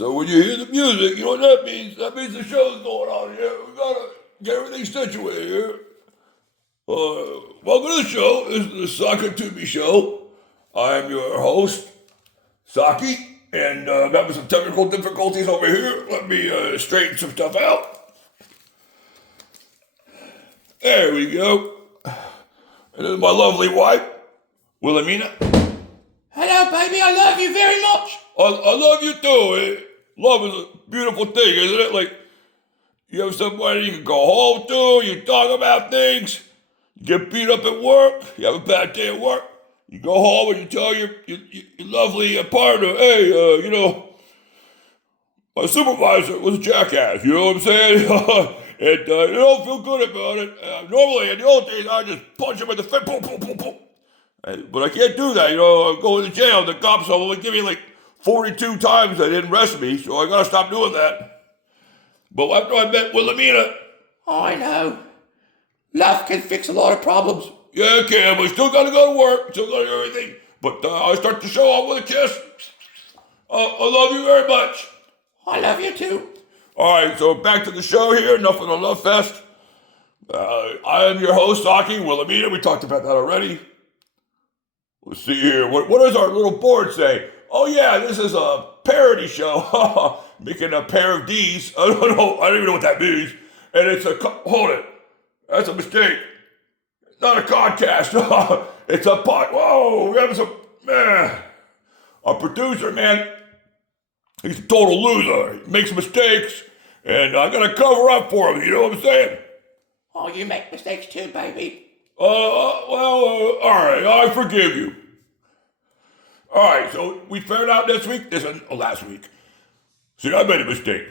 So when you hear the music, you know what that means? That means the show's going on here. We gotta get everything situated here. Welcome to the show. This is the Soccer Tubi Show. I am your host, Saki, and I'm having some technical difficulties over here. Let me straighten some stuff out. There we go. And this is my lovely wife, Wilhelmina. Hello, baby. I love you very much. I love you too. Love is a beautiful thing, isn't it? Like, you have somebody you can go home to, you talk about things, you get beat up at work, you have a bad day at work, you go home and you tell your lovely partner, hey, my supervisor was a jackass, you know what I'm saying? And you don't feel good about it. Normally, in the old days, I just punch him in the face, boom, boom, boom, boom. But I can't do that, I'm going to jail. The cops will only give me like 42 times they didn't arrest me, so I gotta stop doing that. But after I met Wilhelmina... I know. Love can fix a lot of problems. Yeah, it can, but still gotta go to work, still gotta do everything. But I start the show off with a kiss. I love you very much. I love you too. Alright, so back to the show here, enough of the love fest. I am your host, Saki, Wilhelmina, we talked about that already. Let's see here, what does our little board say? Oh yeah, this is a parody show. Making a pair of D's. I don't even know what that means. And it's hold it. That's a mistake. It's not a podcast. It's a whoa, we have some, man. Our producer, man, he's a total loser. He makes mistakes, and I gotta cover up for him, you know what I'm saying? Oh, you make mistakes too, baby. All right, I forgive you. All right, so we found out last week. See, I made a mistake.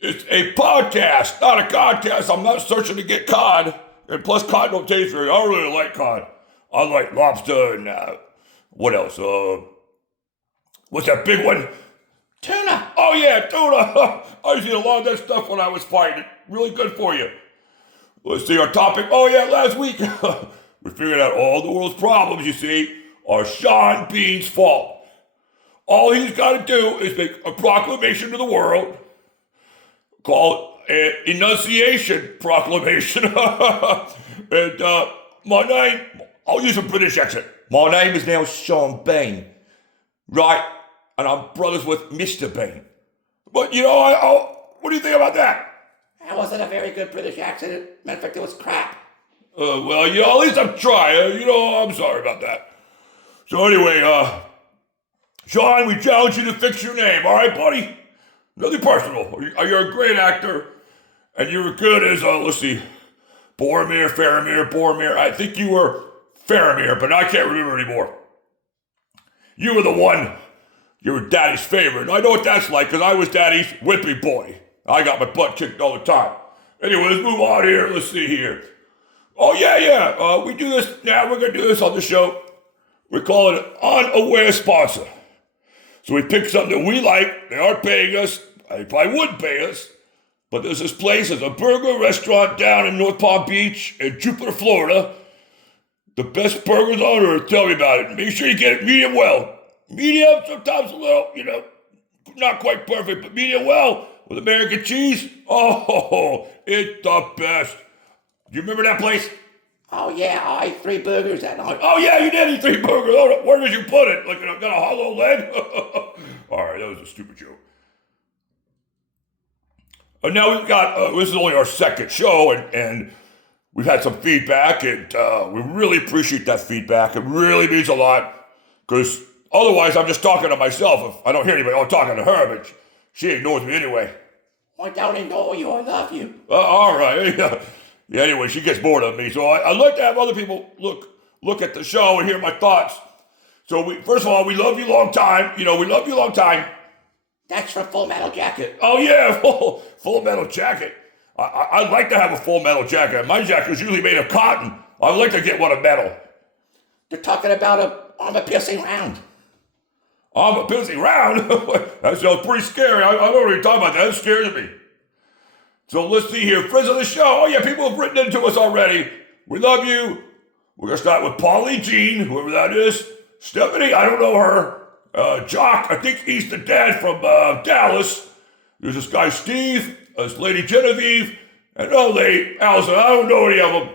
It's a podcast, not a contest. I'm not searching to get cod. And plus, cod don't taste very. I don't really like cod. I like lobster and what else? What's that big one? Tuna. Oh yeah, tuna. I used to eat a lot of that stuff when I was fighting. Really good for you. Let's see our topic. Oh yeah, last week we figured out all the world's problems, you see, are Sean Bean's fault. All he's got to do is make a proclamation to the world called an enunciation proclamation. And my name, I'll use a British accent. My name is now Sean Bean, right? And I'm brothers with Mr. Bean. But what do you think about that? That wasn't a very good British accent. Matter of fact, it was crap. Well, at least I'm trying. I'm sorry about that. So anyway, Sean, we challenge you to fix your name, all right, buddy? Nothing personal. You're a great actor, and you were good as, let's see, Boromir. I think you were Faramir, but I can't remember anymore. You were the one. You were Daddy's favorite. I know what that's like, because I was Daddy's whipping boy. I got my butt kicked all the time. Anyway, let's move on here. Let's see here. Oh, yeah. We do this now. We're going to do this on the show. We call it an unaware sponsor. So we pick something we like. They aren't paying us. They probably wouldn't pay us. But there's this place. There's a burger restaurant down in North Palm Beach in Jupiter, Florida. The best burgers on earth. Tell me about it. Make sure you get it medium well. Medium, sometimes a little, not quite perfect, but medium well. With American cheese, oh, it's the best. Do you remember that place? Oh, yeah, I ate 3 burgers that night. Oh, yeah, you did eat 3 burgers. Oh, where did you put it? Like, got a hollow leg? All right, that was a stupid joke. And now we've got, this is only our second show, and we've had some feedback, and we really appreciate that feedback. It really means a lot, because otherwise I'm just talking to myself. If I don't hear anybody, I'm talking to her, but she ignores me anyway. I don't ignore you. I love you. All right. Yeah, anyway, she gets bored of me. So I like to have other people look at the show and hear my thoughts. So first of all, we love you long time. We love you long time. That's for Full Metal Jacket. Oh, yeah, full metal jacket. I'd like to have a full metal jacket. My jacket is usually made of cotton. I'd like to get one of metal. They're talking about an armor-piercing round. Armor-piercing round? That sounds pretty scary. I don't know what you're talking about. That scares me. So let's see here. Friends of the show. Oh, yeah, people have written into us already. We love you. We're going to start with Paulie Jean, whoever that is. Stephanie, I don't know her. Jock, I think he's the dad from Dallas. There's this guy Steve, this lady Genevieve, and another lady Allison. I don't know any of them.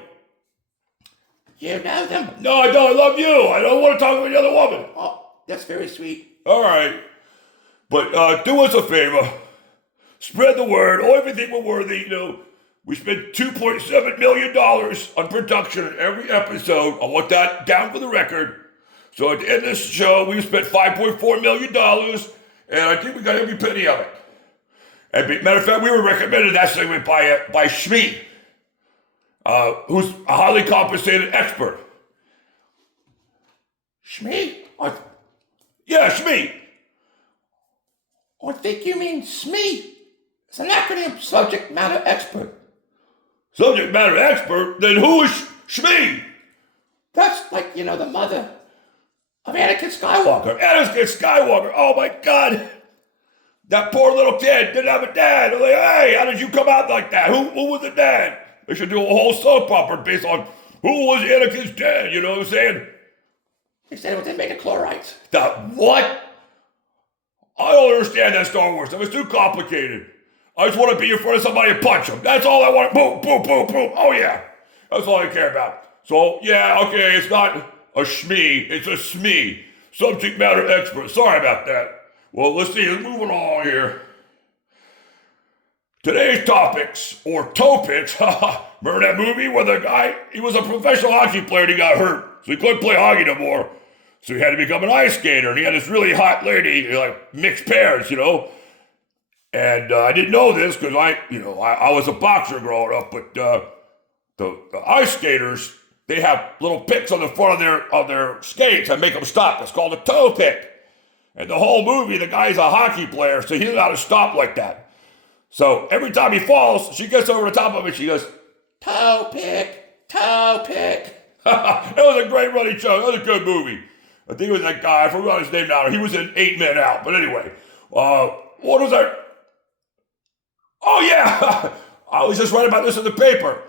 You know them? No, I don't. I love you. I don't want to talk about the other woman. Oh, that's very sweet. All right. But do us a favor. Spread the word. Oh, everything we're worthy. You know, we spent $2.7 million on production in every episode. I want that down for the record. So at the end of this show, we spent $5.4 million, and I think we got every penny of it. And matter of fact, we were recommended that segment by Shmi, who's a highly compensated expert. Shmi? Yeah, Shmi. I think you mean SME. It's an acronym, subject matter expert. Subject matter expert? Then who is Shmi? That's like, the mother of Anakin Skywalker. Anakin Skywalker. Oh my God. That poor little kid didn't have a dad. They're like, hey, how did you come out like that? Who was the dad? They should do a whole soap opera based on who was Anakin's dad. You know what I'm saying? They said it was the chlorides. What? I don't understand that Star Wars stuff. It's too complicated. I just want to be in front of somebody and punch them. That's all I want. Boom, boom, boom, boom. Oh yeah. That's all I care about. So yeah, okay, it's not a Shmi, it's a SME. Subject matter expert. Sorry about that. Well, let's see, let's move along here. Today's topics, or topics, remember that movie where the guy, he was a professional hockey player and he got hurt, so he couldn't play hockey no more. So he had to become an ice skater, and he had this really hot lady, like mixed pairs, And I didn't know this because I was a boxer growing up, but the ice skaters, they have little picks on the front of their skates that make them stop. It's called a toe pick. And the whole movie, the guy's a hockey player, so he knows how to stop like that. So every time he falls, she gets over the top of it, she goes, toe pick, toe pick. That was a great running show. That was a good movie. I think it was that guy, I forgot his name now. He was in 8 Men Out. But anyway, what was that? Oh yeah, I was just writing about this in the paper.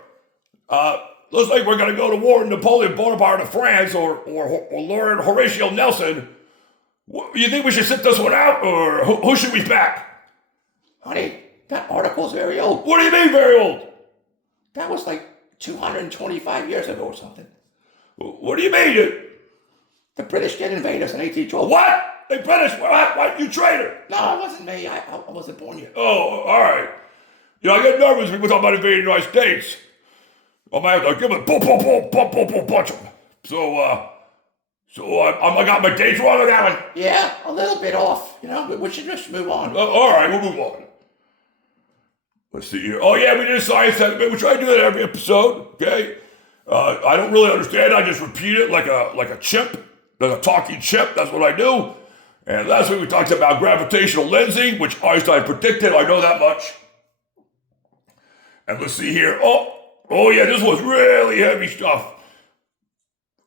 Looks like we're going to go to war with Napoleon Bonaparte of France or Lord Horatio Nelson. You think we should sit this one out, or who should we back? Honey, that article's very old. What do you mean very old? That was like 225 years ago or something. What do you mean? The British did invade us in 1812. What? The British? What? You traitor? No, it wasn't me. I wasn't born yet. Oh, all right. I get nervous when people talk about invading the United States. I might have to give them boom, boom, boom, boom, boom, boom, punch them. So I got my dates wrong on that one. Yeah, a little bit off. But we should just move on. All right, we'll move on. Let's see here. Oh yeah, we did a science segment. We try to do that every episode. Okay. I don't really understand. I just repeat it like a chimp, like a talking chimp. That's what I do. And last week we talked about gravitational lensing, which Einstein predicted. I know that much. And let's see here. Oh yeah, this was really heavy stuff.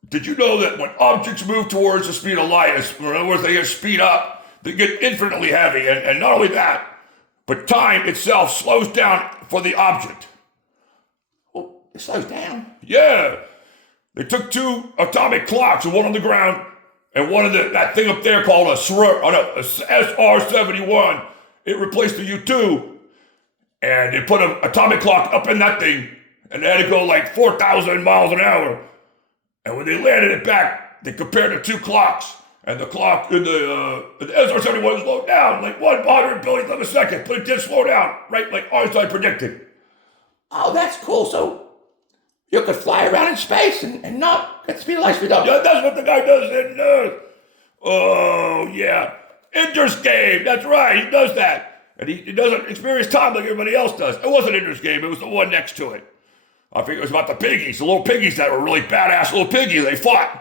Did you know that when objects move towards the speed of light, in other words, they get speed up, they get infinitely heavy, and not only that, but time itself slows down for the object. Oh, it slows down? Yeah. They took 2 atomic clocks, one on the ground and one of that thing up there called a SR-71. It replaced the U-2, and they put an atomic clock up in that thing, and they had to go like 4,000 miles an hour. And when they landed it back, they compared the 2 clocks, and the clock in the SR-71 slowed down like 100 billionth of a second, but it did slow down, right, like Einstein predicted. Oh, that's cool. So you could fly around in space and not get the speed of light speed up. Yeah, that's what the guy does in, oh, yeah, Ender's Game. That's right, he does that. And he doesn't experience time like everybody else does. It wasn't Ender's Game, it was the one next to it. I think it was about the piggies, the little piggies that were really badass little piggies. They fought.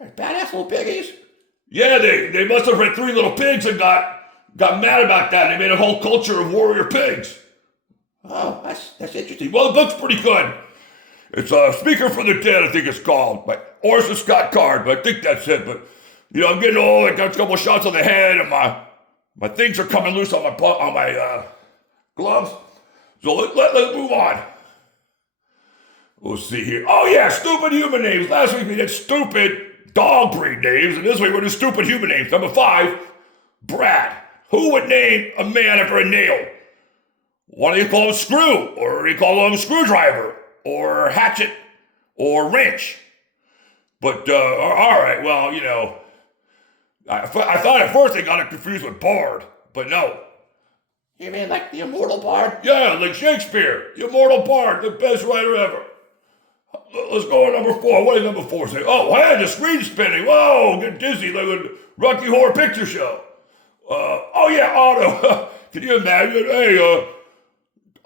Badass little piggies? Yeah, they must have read 3 little pigs and got mad about that. They made a whole culture of warrior pigs. Oh, that's interesting. Well, the book's pretty good. It's Speaker for the Dead, I think it's called, by Orson Scott Card, but I think that's it. But, I'm getting old, I got a couple shots on the head, and my things are coming loose on my gloves. So let's move on. We'll see here. Oh yeah, stupid human names. Last week we did stupid dog breed names, and this week we're doing stupid human names. Number 5, Brad. Who would name a man after a nail? Why do you call him Screw? Or do you call him Screwdriver? Or Hatchet? Or Wrench? But, all right, well, you know, I thought at first they got it confused with Bard, but no. You mean like the immortal bard? Yeah, like Shakespeare, the immortal Bard, the best writer ever. Let's go on number 4. What did number 4 say? Oh, hey, the screen spinning. Whoa, get dizzy like a Rocky Horror Picture Show. Oh yeah, Otto. Can you imagine? Hey,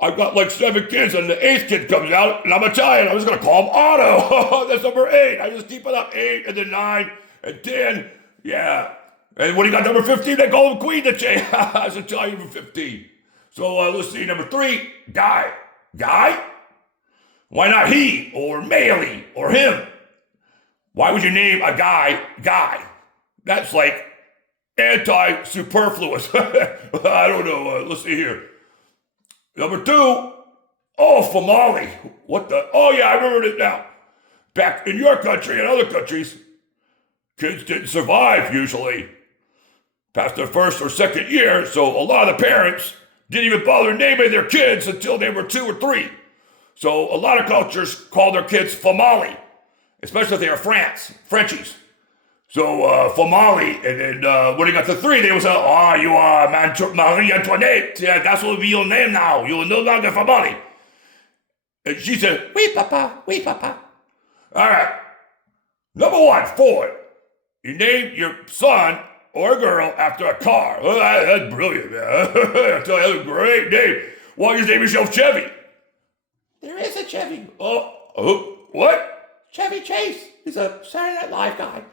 I've got like 7 kids, and the 8th kid comes out, and I'm Italian. I'm just gonna call him Otto. That's number 8. I just keep it up. 8, and then 9, and 10. Yeah. And when he got number 15, they call him Queen the Chain. That's Italian for 15. So let's see, number 3, Guy. Guy? Why not he, or Maley, or him? Why would you name a guy Guy? That's like anti-superfluous. I don't know. Let's see here. Number 2, oh, Famali. What the? Oh, yeah, I remember it now. Back in your country and other countries, kids didn't survive usually past their 1st or 2nd year, so a lot of the parents didn't even bother naming their kids until they were 2 or 3. So a lot of cultures call their kids Famali, especially if they are Frenchies. So Famali, and then when he got to 3, they would say, oh, you are Marie Antoinette. Yeah, that's what we'll name now. You will no longer Famali. And she said, Oui, papa. Oui, papa. all right. Number 1, Ford. You named your son or girl after a car. Well, that's brilliant, man. I tell you, that's a great name. Why don't you name yourself Chevy? There is a Chevy. What? Chevy Chase. He's a Saturday Night Live guy.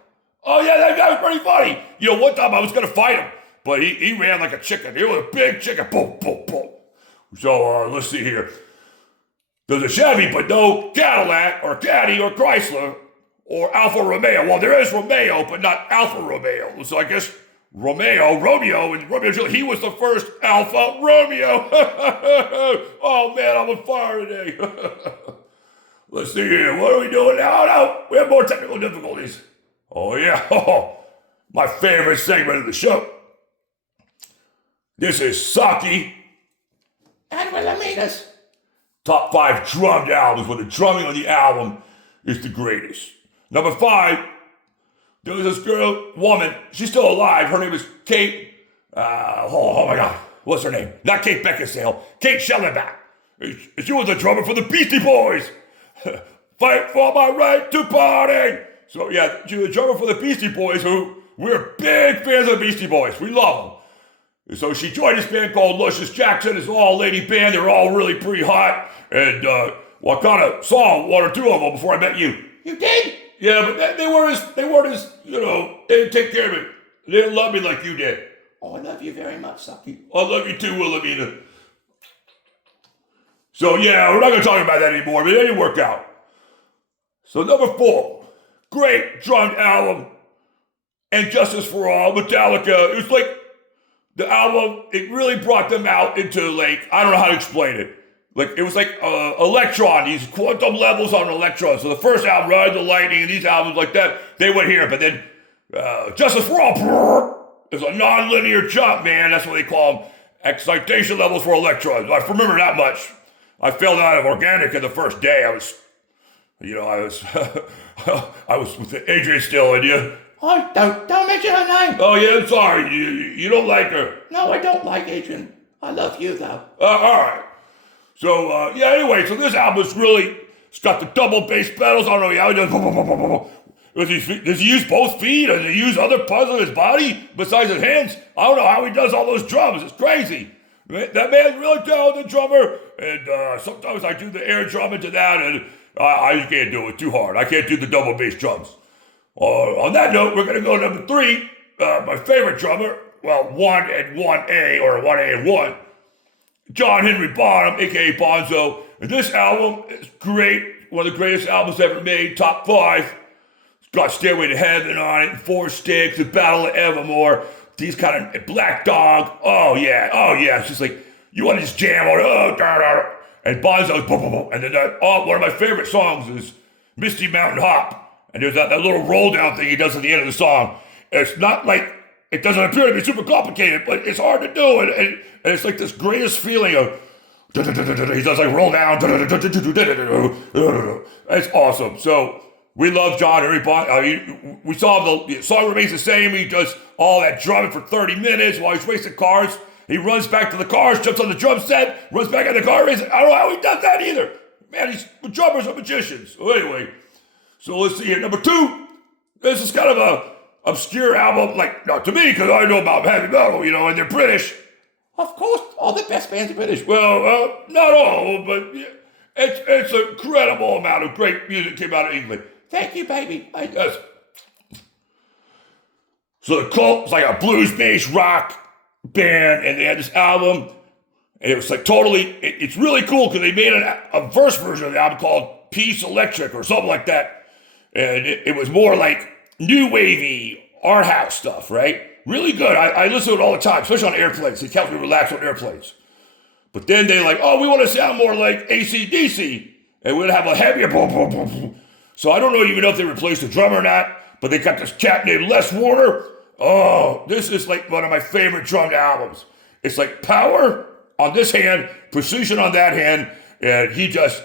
Oh, yeah, that guy was pretty funny. You know, one time I was going to fight him, but he ran like a chicken. He was a big chicken. Boom, boom, boom. So let's see here. There's a Chevy, but no Cadillac or Caddy or Chrysler or Alfa Romeo. Well, there is Romeo, but not Alfa Romeo. So I guess Romeo, and Romeo, Juliet, he was the first Alfa Romeo. Oh, man, I'm on fire today. Let's see here. What are we doing now? No, we have more technical difficulties. Oh, yeah. My favorite segment of the show. This is Saki. And Wilhelmina's. Top 5 drummed albums, where the drumming on the album is the greatest. Number 5, there was this woman, she's still alive. Her name is Kate, oh my God, what's her name? Not Kate Beckinsale, Kate Schellenbach. She was the drummer for the Beastie Boys. Fight for my right to party. So yeah, she was a drummer for the Beastie Boys, who we're big fans of the Beastie Boys. We love them. And so she joined this band called Luscious Jackson. It's an all-lady band. They're all really pretty hot. And well, I kind of saw 1 or 2 of them before I met you. You did? Yeah, but they weren't as, you know, they didn't take care of me. They didn't love me like you did. Oh, I love you very much, Saki. I love you too, Wilhelmina. So yeah, we're not going to talk about that anymore, but it didn't work out. So number 4, great drummed album, And Justice for All, Metallica. It was like the album, it really brought them out into like, I don't know how to explain it. Like, it was like electron, these quantum levels on electrons. So the first album, Ride the Lightning, and these albums like that, they went here. But then Justice for All is a non-linear jump, man. That's what they call them. Excitation levels for electrons. I remember that much. I failed out of organic in the first day. I was I was with Adrian still, and you. Oh, don't mention her name. Oh yeah, I'm sorry. You don't like her. No, I don't like Adrian. I love you though. All right. So yeah. Anyway, so this album is really. It's got the double bass pedals. I don't know how he does. Does he use both feet? Does he use other parts of his body besides his hands? I don't know how he does all those drums. It's crazy. That man's a really talented drummer, and sometimes I do the air drum into that, and I can't do it too hard. I can't do the double bass drums. On that note, we're going to go to number 3, my favorite drummer, well, 1 and 1A, or 1A and 1, John Henry Bonham, a.k.a. Bonzo. And this album is great, one of the greatest albums ever made, top 5. It's got Stairway to Heaven on it, 4 Sticks, The Battle of Evermore, these kind of Black Dog. Oh yeah. It's just like, you want to just jam on it, and Bonzo's boom, boom, boom. And then one of my favorite songs is Misty Mountain Hop. And there's that little roll down thing he does at the end of the song. It's not like, it doesn't appear to be super complicated, but it's hard to do. And it's like this greatest feeling of, he does like roll down. It's awesome. So we love John. We saw the song remains the same. He does all that drumming for 30 minutes while he's racing cars. He runs back to the cars, jumps on the drum set, runs back in the car racing. I don't know how he does that either. Man, drummers are magicians. So anyway, so let's see here. Number 2, this is kind of a obscure album, like, not to me, because I know about heavy metal, and they're British. Of course, all the best bands are British. Well, not all, but it's an incredible amount of great music came out of England. Thank you, baby. Yes. So the Cult is like a blues-based rock band, and they had this album, and it was like totally, it's really cool because they made a verse version of the album called Peace Electric or something like that, and it was more like new wavy art house stuff, right? Really good. I listen to it all the time, especially on airplanes. It helps me relax on airplanes. But then they we want to sound more like AC/DC, and we'd have a heavier boom, boom, boom, boom. So I don't even know if they replaced the drummer or not, but they got this chap named Les Warner. Oh, this is like one of my favorite drummed albums. It's like power on this hand, precision on that hand, and he just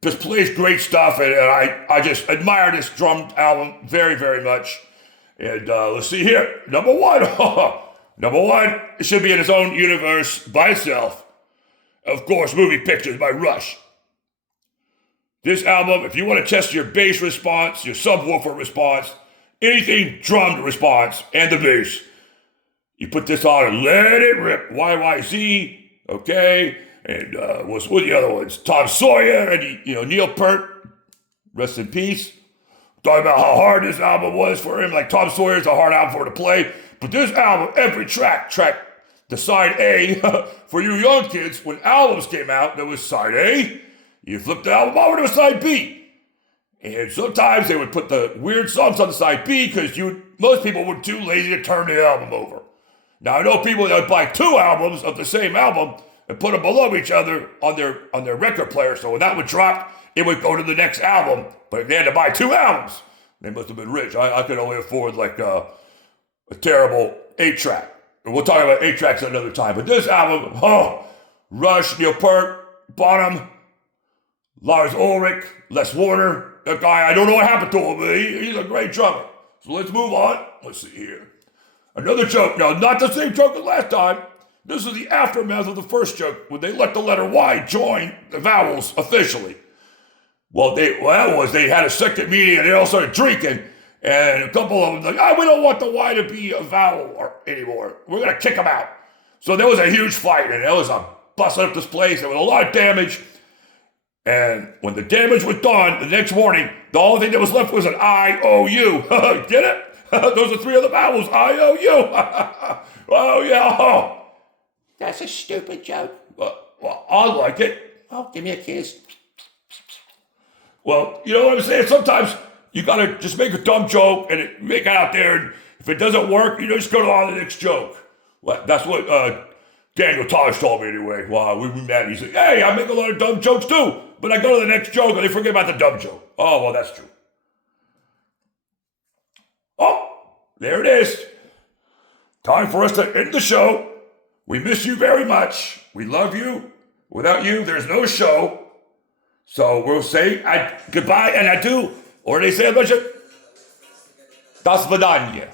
plays great stuff, and I just admire this drum album very, very much. And let's see here, number 1. Number 1, it should be in its own universe by itself. Of course, Moving Pictures by Rush. This album, if you want to test your bass response, your subwoofer response, anything drummed response, and the bass, you put this on and let it rip. YYZ, okay? And what's the other ones? Tom Sawyer and Neil Peart, rest in peace. Talking about how hard this album was for him. Like Tom Sawyer's a hard album for him to play. But this album, every track, the side A, for you young kids, when albums came out, there was side A. You flip the album over to side B. And sometimes they would put the weird songs on the side B because most people were too lazy to turn the album over. Now I know people that would buy 2 albums of the same album and put them below each other on their record player. So when that would drop, it would go to the next album. But if they had to buy 2 albums, they must have been rich. I could only afford like a terrible 8-track. And we'll talk about 8-tracks another time. But this album, Rush, Neil Peart, Bonham, Lars Ulrich, Les Warner, that guy, I don't know what happened to him, but he's a great drummer. So let's move on. Let's see here. Another joke. No, not the same joke as last time. This is the aftermath of the first joke, when they let the letter Y join the vowels officially. Well, they had a second meeting and they all started drinking, and a couple of them we don't want the Y to be a vowel anymore. We're going to kick them out. So there was a huge fight, and there was a busting up this place. There was a lot of damage. And when the damage was done, the next morning, the only thing that was left was an I-O-U. Get it? Those are 3 of the vowels. I-O-U. Oh, yeah. Oh. That's a stupid joke. Well, I like it. Oh, give me a kiss. Well, you know what I'm saying? Sometimes you got to just make a dumb joke and make it out there. And if it doesn't work, just go on to the next joke. Well, that's what Daniel Tosh told me anyway. While we met, he said, hey, I make a lot of dumb jokes too. But I go to the next joke and they forget about the dumb joke. Oh, well, that's true. Oh, there it is. Time for us to end the show. We miss you very much. We love you. Without you, there's no show. So we'll say goodbye and adieu. Or they say a bunch of Das Vidania.